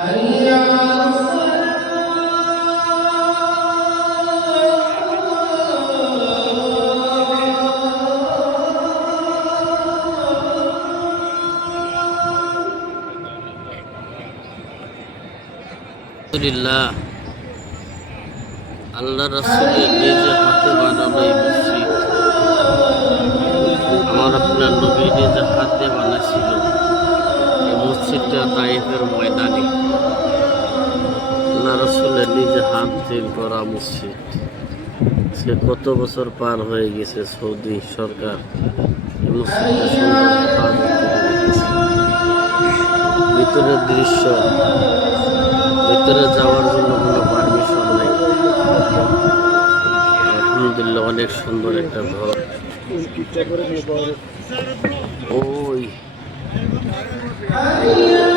আলহামদুলিল্লাহ, আল্লাহ রাসূলের নিজে হাতে বানানো এই মসজিদ, আমার আপনার নবী নিজে হাতে বানাইছিল এই মসজিদটা তাইফের ময়দানে। আল্লাহ রাসূলের নিজে হাত তৈরি করা মসজিদ। সে কত বছর পার হয়ে গেছে, সৌদি সরকার এই মসজিদটা সুন্দর হেফাজত করে রেখেছে। ভিতরের দৃশ্য, ভিতরে যাওয়ার জন্য কোনো পারমিশন নেই। আলহামদুলিল্লাহ, অনেক সুন্দর একটা ঘর। ওই